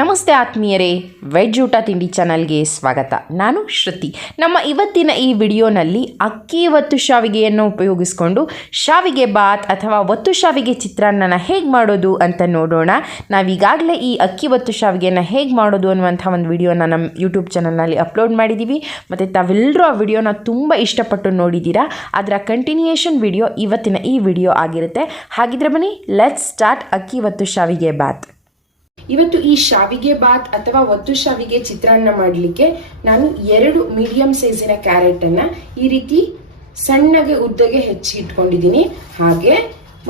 ನಮಸ್ತೆ ಆತ್ಮೀಯರೇ, ವೆಜ್ ಊಟ ತಿಂಡಿ ಚಾನಲ್ಗೆ ಸ್ವಾಗತ. ನಾನು ಶ್ರುತಿ. ನಮ್ಮ ಇವತ್ತಿನ ಈ ವಿಡಿಯೋನಲ್ಲಿ ಅಕ್ಕಿ ಒತ್ತು ಶಾವಿಗೆಯನ್ನು ಉಪಯೋಗಿಸ್ಕೊಂಡು ಶಾವಿಗೆ ಬಾತ್ ಅಥವಾ ಒತ್ತು ಶಾವಿಗೆ ಚಿತ್ರಾನ್ನನ ಹೇಗೆ ಮಾಡೋದು ಅಂತ ನೋಡೋಣ. ನಾವೀಗಾಗಲೇ ಈ ಅಕ್ಕಿ ಒತ್ತು ಶಾವಿಗೆಯನ್ನು ಹೇಗೆ ಮಾಡೋದು ಅನ್ನುವಂಥ ಒಂದು ವಿಡಿಯೋನ ನಮ್ಮ ಯೂಟ್ಯೂಬ್ ಚಾನಲ್ನಲ್ಲಿ ಅಪ್ಲೋಡ್ ಮಾಡಿದ್ದೀವಿ ಮತ್ತು ತಾವೆಲ್ಲರೂ ಆ ವಿಡಿಯೋನ ತುಂಬ ಇಷ್ಟಪಟ್ಟು ನೋಡಿದ್ದೀರಾ. ಅದರ ಕಂಟಿನ್ಯೂಯೇಷನ್ ವಿಡಿಯೋ ಇವತ್ತಿನ ಈ ವಿಡಿಯೋ ಆಗಿರುತ್ತೆ. ಹಾಗಿದ್ರೆ ಬನ್ನಿ ಲೆಟ್ಸ್ ಸ್ಟಾರ್ಟ್ ಅಕ್ಕಿ ಒತ್ತು ಶಾವಿಗೆ ಬಾತ್. ಇವತ್ತು ಈ ಶಾವಿಗೆ ಬಾತ್ ಅಥವಾ ಒತ್ತು ಶಾವಿಗೆ ಚಿತ್ರಾನ್ನ ಮಾಡಲಿಕ್ಕೆ ನಾನು ಎರಡು ಮೀಡಿಯಂ ಸೈಜಿನ ಕ್ಯಾರೆಟ್ ಅನ್ನ ಈ ರೀತಿ ಸಣ್ಣಗೆ ಉದ್ದಗೆ ಹೆಚ್ಚಿ ಇಟ್ಕೊಂಡಿದ್ದೀನಿ. ಹಾಗೆ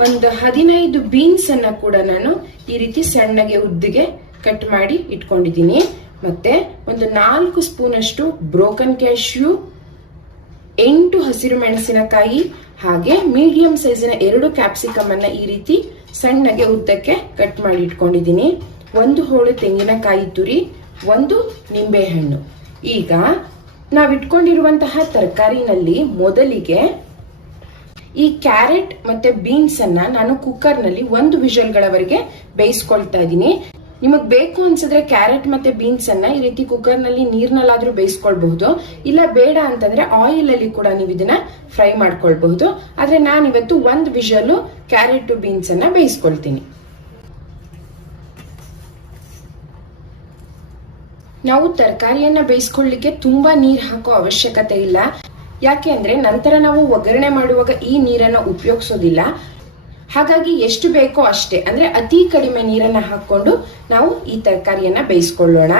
ಒಂದು ಹದಿನೈದು ಬೀನ್ಸ್ ಅನ್ನ ಕೂಡ ನಾನು ಈ ರೀತಿ ಸಣ್ಣಗೆ ಉದ್ದಗೆ ಕಟ್ ಮಾಡಿ ಇಟ್ಕೊಂಡಿದ್ದೀನಿ. ಮತ್ತೆ ಒಂದು ನಾಲ್ಕು ಸ್ಪೂನ್ ಅಷ್ಟು ಬ್ರೋಕನ್ ಕ್ಯಾಶ್ಯೂ ಎಂಟು ಹಸಿರು ಮೆಣಸಿನಕಾಯಿ, ಹಾಗೆ ಮೀಡಿಯಂ ಸೈಜಿನ ಎರಡು ಕ್ಯಾಪ್ಸಿಕಮ್ ಅನ್ನ ಈ ರೀತಿ ಸಣ್ಣಗೆ ಉದ್ದಕ್ಕೆ ಕಟ್ ಮಾಡಿ ಇಟ್ಕೊಂಡಿದ್ದೀನಿ. ಒಂದು ಹೋಳು ತೆಂಗಿನಕಾಯಿ ತುರಿ, ಒಂದು ನಿಂಬೆಹಣ್ಣು. ಈಗ ನಾವು ಇಟ್ಕೊಂಡಿರುವಂತಹ ತರಕಾರಿನಲ್ಲಿ ಮೊದಲಿಗೆ ಈ ಕ್ಯಾರೆಟ್ ಮತ್ತೆ ಬೀನ್ಸ್ ಅನ್ನ ನಾನು ಕುಕ್ಕರ್ನಲ್ಲಿ ಒಂದು ವಿಷಲ್ಗಳವರೆಗೆ ಬೇಯಿಸ್ಕೊಳ್ತಾ ಇದ್ದೀನಿ. ನಿಮಗ್ ಬೇಕು ಅನ್ಸಿದ್ರೆ ಕ್ಯಾರೆಟ್ ಮತ್ತೆ ಬೀನ್ಸ್ ಅನ್ನ ಈ ರೀತಿ ಕುಕ್ಕರ್ನಲ್ಲಿ ನೀರ್ನಲ್ಲಾದ್ರೂ ಬೇಯಿಸ್ಕೊಳ್ಬಹುದು. ಇಲ್ಲ ಬೇಡ ಅಂತಂದ್ರೆ ಆಯಿಲ್ ಅಲ್ಲಿ ಕೂಡ ನೀವು ಇದನ್ನ ಫ್ರೈ ಮಾಡ್ಕೊಳ್ಬಹುದು. ಆದ್ರೆ ನಾನಿವತ್ತು ಒಂದು ವಿಷಲ್ ಕ್ಯಾರೆಟ್ ಬೀನ್ಸ್ ಅನ್ನ ಬೇಯಿಸ್ಕೊಳ್ತೀನಿ. ನಾವು ತರಕಾರಿಯನ್ನ ಬೇಯಿಸ್ಕೊಳ್ಳಿಕ್ಕೆ ತುಂಬಾ ನೀರ್ ಹಾಕೋ ಅವಶ್ಯಕತೆ ಇಲ್ಲ. ಯಾಕೆ ಅಂದ್ರೆ ನಂತರ ನಾವು ಒಗ್ಗರಣೆ ಮಾಡುವಾಗ ಈ ನೀರನ್ನ ಉಪಯೋಗಿಸೋದಿಲ್ಲ. ಹಾಗಾಗಿ ಎಷ್ಟು ಬೇಕೋ ಅಷ್ಟೇ, ಅಂದ್ರೆ ಅತಿ ಕಡಿಮೆ ನೀರನ್ನ ಹಾಕೊಂಡು ನಾವು ಈ ತರಕಾರಿಯನ್ನ ಬೇಯಿಸ್ಕೊಳ್ಳೋಣ.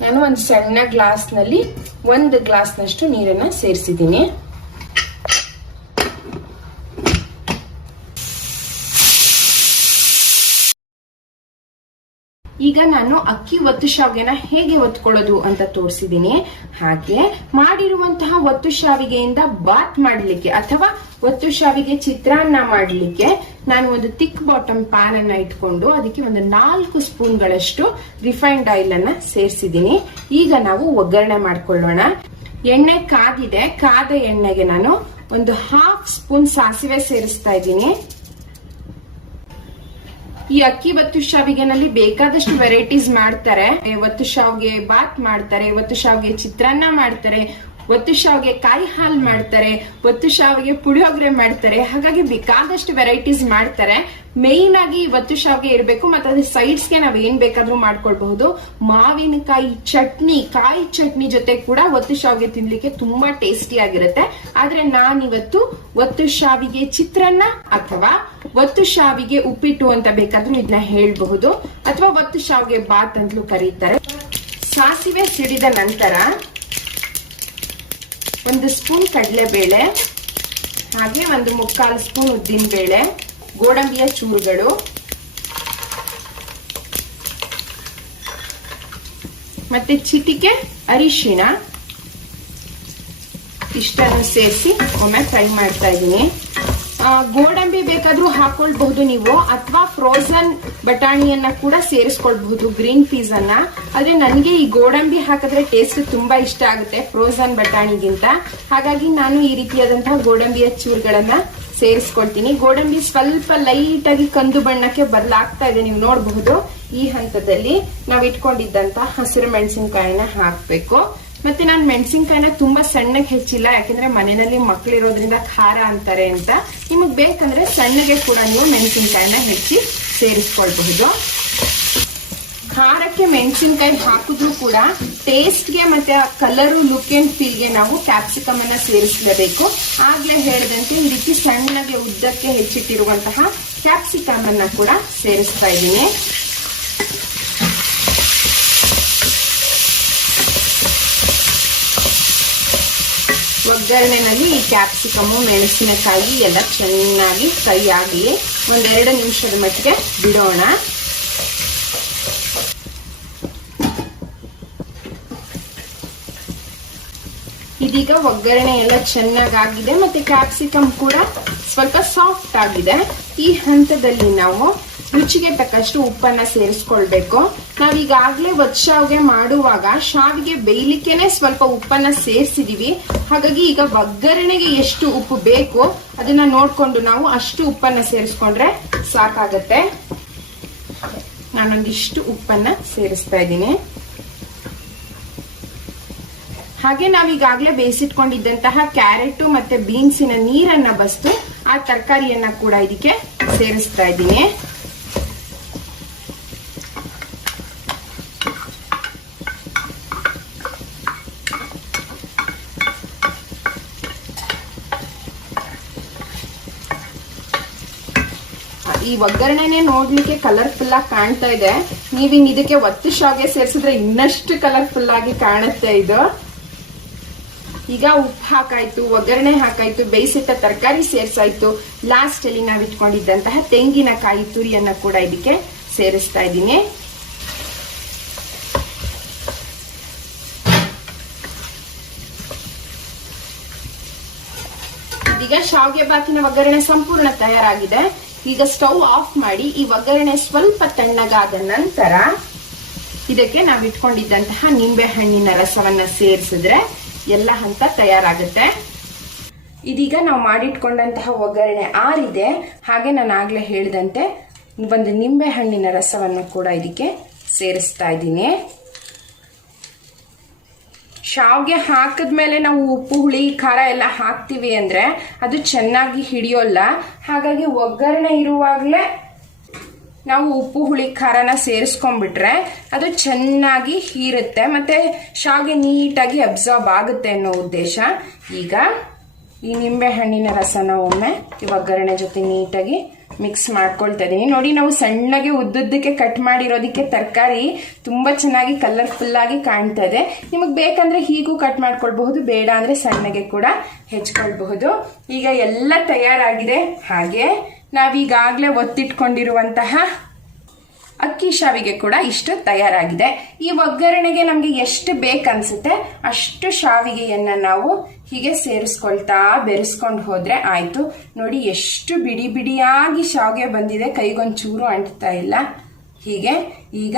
ನಾನು ಒಂದು ಸಣ್ಣ ಗ್ಲಾಸ್ನಲ್ಲಿ, ಒಂದು ಗ್ಲಾಸ್ನಷ್ಟು ನೀರನ್ನ ಸೇರಿಸಿದ್ದೀನಿ. ಈಗ ನಾನು ಅಕ್ಕಿ ಒತ್ತು ಶಾವಿಗೆನ ಹೇಗೆ ಒತ್ಕೊಳ್ಳೋದು ಅಂತ ತೋರಿಸಿದ್ದೀನಿ. ಹಾಗೆ ಮಾಡಿರುವಂತಹ ಒತ್ತು ಶಾವಿಗೆಯಿಂದ ಬಾತ್ ಮಾಡಲಿಕ್ಕೆ ಅಥವಾ ಒತ್ತು ಶಾವಿಗೆ ಚಿತ್ರಾನ್ನ ಮಾಡಲಿಕ್ಕೆ ನಾನು ಒಂದು ತಿಕ್ ಬಾಟಮ್ ಪ್ಯಾನ್ ಅನ್ನ ಇಟ್ಕೊಂಡು ಅದಕ್ಕೆ ಒಂದು ನಾಲ್ಕು ಸ್ಪೂನ್ಗಳಷ್ಟು ರಿಫೈನ್ಡ್ ಆಯಿಲ್ ಅನ್ನ ಸೇರಿಸಿದ್ದೀನಿ. ಈಗ ನಾವು ಒಗ್ಗರಣೆ ಮಾಡ್ಕೊಳ್ಳೋಣ. ಎಣ್ಣೆ ಕಾದಿದೆ. ಕಾದ ಎಣ್ಣೆಗೆ ನಾನು ಒಂದು ಹಾಫ್ ಸ್ಪೂನ್ ಸಾಸಿವೆ ಸೇರಿಸ್ತಾ ಇದ್ದೀನಿ. ಈ ಅಕ್ಕಿ ಒತ್ತು ಶಾವಿಗೆನಲ್ಲಿ ಬೇಕಾದಷ್ಟು ವೆರೈಟೀಸ್ ಮಾಡ್ತಾರೆ. ಒತ್ತು ಶಾವ್ಗೆ ಬಾತ್ ಮಾಡ್ತಾರೆ, ಇವತ್ತು ಶಾವ್ಗೆ ಚಿತ್ರಾನ್ನ ಮಾಡ್ತಾರೆ ಒತ್ತು ಶಾವಿಗೆ ಕಾಯಿ ಹಾಲು ಮಾಡ್ತಾರೆ, ಒತ್ತು ಶಾವಿಗೆ ಪುಳಿಯೋಗರೆ ಮಾಡ್ತಾರೆ, ಹಾಗಾಗಿ ಬೇಕಾದಷ್ಟು ವೆರೈಟೀಸ್ ಮಾಡ್ತಾರೆ. ಮೇಯ್ನ್ ಆಗಿ ಒತ್ತು ಶಾವಿಗೆ ಇರಬೇಕು, ಮತ್ತೆ ಅದ್ರ ಸೈಡ್ಸ್ಗೆ ನಾವು ಏನ್ ಬೇಕಾದ್ರೂ ಮಾಡ್ಕೊಳ್ಬಹುದು. ಮಾವಿನಕಾಯಿ ಚಟ್ನಿ, ಕಾಯಿ ಚಟ್ನಿ ಜೊತೆ ಕೂಡ ಒತ್ತು ಶಾವಿಗೆ ತಿನ್ಲಿಕ್ಕೆ ತುಂಬಾ ಟೇಸ್ಟಿ ಆಗಿರುತ್ತೆ. ಆದ್ರೆ ನಾನಿವತ್ತು ಒತ್ತು ಶಾವಿಗೆ ಚಿತ್ರಾನ್ನ ಅಥವಾ ಒತ್ತು ಶಾವಿಗೆ ಉಪ್ಪಿಟ್ಟು ಅಂತ ಬೇಕಾದ್ರೂ ಇದನ್ನ ಹೇಳ್ಬಹುದು. ಅಥವಾ ಒತ್ತು ಶಾವಿಗೆ ಬಾತ್ ಅಂತಲೂ ಕರೀತಾರೆ. ಸಾಸಿವೆ ಸಿಡಿದ ನಂತರ ಒಂದು ಸ್ಪೂನ್ ಕಡಲೆಬೇಳೆ, ಹಾಗೆ ಒಂದು ಮುಕ್ಕಾಲು ಸ್ಪೂನ್ ಉದ್ದಿನ ಬೇಳೆ ಗೋಡಂಬಿಯ ಚೂರುಗಳು. ಮತ್ತೆ ಚಿಟಿಕೆ, ಅರಿಶಿಣ. ಇಷ್ಟನ್ನು ಸೇರಿಸಿ ಒಮ್ಮೆ ಫ್ರೈ ಮಾಡ್ತಾ ಇದ್ದೀನಿ. ಗೋಡಂಬಿ ಬೇಕಾದ್ರೂ ಹಾಕೊಳ್ಬಹುದು ನೀವು, ಅಥವಾ ಫ್ರೋಸನ್ ಬಟಾಣಿಯನ್ನ ಕೂಡ ಸೇರಿಸ್ಕೊಳ್ಬಹುದು ಗ್ರೀನ್ ಪೀಸ್ ಅನ್ನ. ಆದ್ರೆ ನನಗೆ ಈ ಗೋಡಂಬಿ ಹಾಕಿದ್ರೆ ಟೇಸ್ಟ್ ತುಂಬಾ ಇಷ್ಟ ಆಗುತ್ತೆ ಫ್ರೋಸನ್ ಬಟಾಣಿಗಿಂತ. ಹಾಗಾಗಿ ನಾನು ಈ ರೀತಿಯಾದಂತಹ ಗೋಡಂಬಿಯ ಚೂರುಗಳನ್ನ ಸೇರಿಸ್ಕೊಳ್ತೀನಿ. ಗೋಡಂಬಿ ಸ್ವಲ್ಪ ಲೈಟ್ ಆಗಿ ಕಂದು ಬಣ್ಣಕ್ಕೆ ಬದಲಾಗ್ತಾ ಇದೆ, ನೀವು ನೋಡಬಹುದು. ಈ ಹಂತದಲ್ಲಿ ನಾವು ಇಟ್ಕೊಂಡಿದ್ದಂತ ಹಸಿರು ಮೆಣಸಿನಕಾಯಿನ ಹಾಕ್ಬೇಕು. ಮತ್ತೆ ನಾನು ಮೆಣಸಿನ್ಕಾಯಿನ ತುಂಬಾ ಸಣ್ಣಗೆ ಹೆಚ್ಚಿಲ್ಲ, ಯಾಕೆಂದ್ರೆ ಮನೆಯಲ್ಲಿ ಮಕ್ಕಳಿರೋದ್ರಿಂದ ಖಾರ ಅಂತಾರೆ ಅಂತ. ನಿಮಗೆ ಬೇಕಂದ್ರೆ ಸಣ್ಣಗೆ ಕೂಡ ನೀವು ಮೆಣಸಿನ್ಕಾಯಿನ ಹೆಚ್ಚಿ ಸೇರಿಸ್ಕೊಳ್ಬಹುದು. ಖಾರಕ್ಕೆ ಮೆಣಸಿನ್ಕಾಯಿ ಹಾಕಿದ್ರು ಕೂಡ ಟೇಸ್ಟ್ಗೆ ಮತ್ತೆ ಆ ಕಲರು ಲುಕ್ ಅಂಡ್ ಫೀಲ್ಗೆ ನಾವು ಕ್ಯಾಪ್ಸಿಕಮ್ ಅನ್ನ ಸೇರಿಸಲೇಬೇಕು. ಆಗ್ಲೇ ಹೇಳಿದಂತೆ ಈ ರೀತಿ ಸಣ್ಣಗೆ ಉದ್ದಕ್ಕೆ ಹೆಚ್ಚಿಟ್ಟಿರುವಂತಹ ಕ್ಯಾಪ್ಸಿಕಮ್ ಅನ್ನ ಕೂಡ ಸೇರಿಸ್ತಾ ಇದ್ದೀನಿ. ಒಗ್ಗರಣೆನಲ್ಲಿ ಈ ಕ್ಯಾಪ್ಸಿಕಮ್ಮು ಮೆಣಸಿನಕಾಯಿ ಎಲ್ಲ ಚೆನ್ನಾಗಿ ಫ್ರೈ ಆಗಿ ಒಂದೆರಡು ನಿಮಿಷದ ಮಟ್ಟಿಗೆ ಬಿಡೋಣ. ಇದೀಗ ಒಗ್ಗರಣೆ ಎಲ್ಲ ಚೆನ್ನಾಗಾಗಿದೆ, ಮತ್ತೆ ಕ್ಯಾಪ್ಸಿಕಮ್ ಕೂಡ ಸ್ವಲ್ಪ ಸಾಫ್ಟ್ ಆಗಿದೆ. ಈ ಹಂತದಲ್ಲಿ ನಾವು ರುಚಿಗೆ ತಕ್ಕಷ್ಟು ಉಪ್ಪನ್ನ ಸೇರಿಸ್ಕೊಳ್ಬೇಕು. ನಾವೀಗಾಗ್ಲೇ ಒತ್ ಶಾವ್ಗೆ ಮಾಡುವಾಗ ಶಾವಿಗೆ ಬೇಯ್ಲಿಕ್ಕೆನೆ ಸ್ವಲ್ಪ ಉಪ್ಪನ್ನ ಸೇರಿಸಿದೀವಿ. ಹಾಗಾಗಿ ಈಗ ಒಗ್ಗರಣೆಗೆ ಎಷ್ಟು ಉಪ್ಪು ಬೇಕು ಅದನ್ನ ನೋಡ್ಕೊಂಡು ನಾವು ಅಷ್ಟು ಉಪ್ಪನ್ನ ಸೇರಿಸ್ಕೊಂಡ್ರೆ ಸಾಕಾಗತ್ತೆ. ನಾನೊಂದಿಷ್ಟು ಉಪ್ಪನ್ನ ಸೇರಿಸ್ತಾ ಇದ್ದೀನಿ. ಹಾಗೆ ನಾವೀಗಾಗ್ಲೇ ಬೇಯಿಸಿಟ್ಕೊಂಡಿದ್ದಂತಹ ಕ್ಯಾರೆಟ್ ಮತ್ತೆ ಬೀನ್ಸಿನ ನೀರನ್ನ ಬಸ್ತು ಆ ತರಕಾರಿಯನ್ನ ಕೂಡ ಇದಕ್ಕೆ ಸೇರಿಸ್ತಾ ಇದ್ದೀನಿ. ಈ ಒಗ್ಗರಣೆನೆ ನೋಡ್ಲಿಕ್ಕೆ ಕಲರ್ಫುಲ್ ಆಗಿ ಕಾಣ್ತಾ ಇದೆ. ನೀವಿನ್ ಇದಕ್ಕೆ ಒತ್ತು ಶಾವಿಗೆ ಸೇರಿಸಿದ್ರೆ ಇನ್ನಷ್ಟು ಕಲರ್ಫುಲ್ ಆಗಿ ಕಾಣುತ್ತೆ ಇದು. ಈಗ ಉಪ್ಪು ಹಾಕಾಯ್ತು, ಒಗ್ಗರಣೆ ಹಾಕಾಯ್ತು, ಬೇಯಿಸಿಟ್ಟ ತರಕಾರಿ ಸೇರ್ಸಾಯ್ತು. ಲಾಸ್ಟ್ ಅಲ್ಲಿ ನಾವು ಇಟ್ಕೊಂಡಿದ್ದಂತಹ ತೆಂಗಿನಕಾಯಿ ತುರಿಯನ್ನ ಕೂಡ ಇದಕ್ಕೆ ಸೇರಿಸ್ತಾ ಇದ್ದೀನಿ. ಈಗ ಶಾವಿಗೆ ಬಾತಿನ ಒಗ್ಗರಣೆ ಸಂಪೂರ್ಣ ತಯಾರಾಗಿದೆ. ಈಗ ಸ್ಟವ್ ಆಫ್ ಮಾಡಿ ಈ ಒಗ್ಗರಣೆ ಸ್ವಲ್ಪ ತಣ್ಣಗಾದ ನಂತರ ಇದಕ್ಕೆ ನಾವು ಇಟ್ಕೊಂಡಿದ್ದಂತಹ ನಿಂಬೆ ಹಣ್ಣಿನ ರಸವನ್ನ ಸೇರಿಸಿದ್ರೆ ಎಲ್ಲ ಹಂತ ತಯಾರಾಗುತ್ತೆ. ಇದೀಗ ನಾವು ಮಾಡಿಟ್ಕೊಂಡಂತಹ ಒಗ್ಗರಣೆ ಆರಿದೆ. ಹಾಗೆ ನಾನು ಆಗ್ಲೇ ಹೇಳಿದಂತೆ ಒಂದು ನಿಂಬೆ ಹಣ್ಣಿನ ರಸವನ್ನು ಕೂಡ ಇದಕ್ಕೆ ಸೇರಿಸ್ತಾ ಇದ್ದೀನಿ. ಶಾವ್ಗೆ ಹಾಕಿದ್ಮೇಲೆ ನಾವು ಉಪ್ಪು, ಹುಳಿ, ಖಾರ ಎಲ್ಲ ಹಾಕ್ತೀವಿ ಅಂದ್ರೆ ಅದು ಚೆನ್ನಾಗಿ ಹಿಡಿಯೋಲ್ಲ. ಹಾಗಾಗಿ ಒಗ್ಗರಣೆ ಇರುವಾಗಲೇ ನಾವು ಉಪ್ಪು, ಹುಳಿ, ಖಾರನ ಸೇರಿಸ್ಕೊಂಡ್ಬಿಟ್ರೆ ಅದು ಚೆನ್ನಾಗಿ ಹೀರುತ್ತೆ. ಮತ್ತೆ ಶಾವಿಗೆ ನೀಟಾಗಿ ಅಬ್ಸಾರ್ಬ್ ಆಗುತ್ತೆ ಅನ್ನೋ ಉದ್ದೇಶ. ಈಗ ಈ ನಿಂಬೆ ಹಣ್ಣಿನ ರಸನ ಒಮ್ಮೆ ಈ ಒಗ್ಗರಣೆ ಜೊತೆ ನೀಟಾಗಿ ಮಿಕ್ಸ್ ಮಾಡ್ಕೊಳ್ತಾ ಇದೀನಿ ನೋಡಿ ನಾವು ಸಣ್ಣಗೆ ಉದ್ದುದ್ದಕ್ಕೆ ಕಟ್ ಮಾಡಿರೋದಕ್ಕೆ ತರಕಾರಿ ತುಂಬಾ ಚೆನ್ನಾಗಿ ಕಲರ್ಫುಲ್ ಆಗಿ ಕಾಣ್ತಾ ಇದೆ ನಿಮಗೆ ಬೇಕಂದ್ರೆ ಹೀಗೂ ಕಟ್ ಮಾಡ್ಕೊಳ್ಬಹುದು, ಬೇಡ ಅಂದ್ರೆ ಸಣ್ಣಗೆ ಕೂಡ ಹೆಚ್ಕೊಳ್ಬಹುದು. ಈಗ ಎಲ್ಲ ತಯಾರಾಗಿದೆ. ಹಾಗೆ ನಾವೀಗಾಗಲೇ ಒತ್ತಿಟ್ಕೊಂಡಿರುವಂತಹ ಅಕ್ಕಿ ಶಾವಿಗೆ ಕೂಡ ಇಷ್ಟು ತಯಾರಾಗಿದೆ. ಈ ಒಗ್ಗರಣೆಗೆ ನಮಗೆ ಎಷ್ಟು ಬೇಕನ್ಸುತ್ತೆ ಅಷ್ಟು ಶಾವಿಗೆಯನ್ನ ನಾವು ಹೀಗೆ ಸೇರಿಸ್ಕೊಳ್ತಾ ಬೆರೆಸ್ಕೊಂಡು ಹೋದ್ರೆ ಆಯ್ತು. ನೋಡಿ ಎಷ್ಟು ಬಿಡಿ ಬಿಡಿಯಾಗಿ ಶಾವಿಗೆ ಬಂದಿದೆ. ಕೈಗೊಂಚೂರು ಅಂಟ್ತಾ ಇಲ್ಲ. ಹೀಗೆ ಈಗ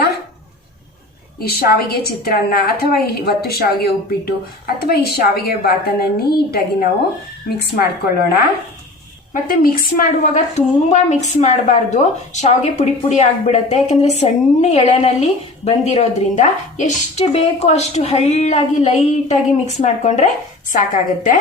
ಈ ಶಾವಿಗೆ ಚಿತ್ರಾನ್ನ ಅಥವಾ ಈ ಒತ್ತು ಶಾವಿಗೆ ಉಪ್ಪಿಟ್ಟು ಅಥವಾ ಈ ಶಾವಿಗೆ ಬಾತನ್ನ ನೀಟಾಗಿ ನಾವು ಮಿಕ್ಸ್ ಮಾಡ್ಕೊಳ್ಳೋಣ. ಮತ್ತೆ ಮಿಕ್ಸ್ ಮಾಡುವಾಗ ತುಂಬಾ ಮಿಕ್ಸ್ ಮಾಡಬಾರ್ದು. ಶಾವಿಗೆ ಪುಡಿ ಪುಡಿ ಆಗ್ಬಿಡತ್ತೆ. ಯಾಕಂದ್ರೆ ಸಣ್ಣ ಎಳೆನಲ್ಲಿ ಬಂದಿರೋದ್ರಿಂದ ಎಷ್ಟು ಬೇಕೋ ಅಷ್ಟು ಹಳ್ಳಾಗಿ ಲೈಟಾಗಿ ಮಿಕ್ಸ್ ಮಾಡ್ಕೊಂಡ್ರೆ ಸಾಕಾಗುತ್ತೆ.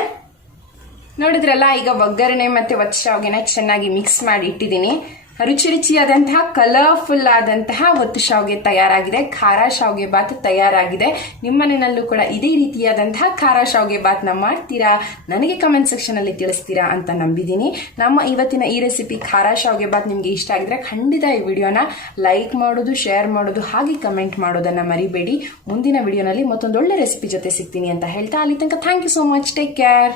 ನೋಡಿದ್ರಲ್ಲ, ಈಗ ಒಗ್ಗರಣೆ ಮತ್ತೆ ಒತ್ತು ಶಾವಿಗೆನ ಚೆನ್ನಾಗಿ ಮಿಕ್ಸ್ ಮಾಡಿ ಇಟ್ಟಿದ್ದೀನಿ. ರುಚಿ ರುಚಿಯಾದಂತಹ ಕಲರ್ಫುಲ್ ಆದಂತಹ ಒತ್ತು ಶಾವಿಗೆ ತಯಾರಾಗಿದೆ. ಖಾರ ಶಾವಿಗೆ ಬಾತ್ ತಯಾರಾಗಿದೆ. ನಿಮ್ಮನೆಯಲ್ಲೂ ಕೂಡ ಇದೇ ರೀತಿಯಾದಂತಹ ಖಾರ ಶಾವಿಗೆ ಬಾತ್ನ ಮಾಡ್ತೀರಾ? ನನಗೆ ಕಮೆಂಟ್ ಸೆಕ್ಷನ್ ಅಲ್ಲಿ ತಿಳಿಸ್ತೀರಾ ಅಂತ ನಂಬಿದ್ದೀನಿ. ನಮ್ಮ ಇವತ್ತಿನ ಈ ರೆಸಿಪಿ ಖಾರ ಶಾವಿಗೆ ಬಾತ್ ನಿಮಗೆ ಇಷ್ಟ ಆಗಿದ್ರೆ ಖಂಡಿತ ಈ ವಿಡಿಯೋನ ಲೈಕ್ ಮಾಡೋದು ಶೇರ್ ಮಾಡೋದು, ಹಾಗೆ ಕಮೆಂಟ್ ಮಾಡೋದನ್ನ ಮರಿಬೇಡಿ. ಮುಂದಿನ ವಿಡಿಯೋನಲ್ಲಿ ಮತ್ತೊಂದು ಒಳ್ಳೆ ರೆಸಿಪಿ ಜೊತೆ ಸಿಗ್ತೀನಿ ಅಂತ ಹೇಳ್ತಾ ಅಲ್ಲಿ ತನಕ thank you so much take care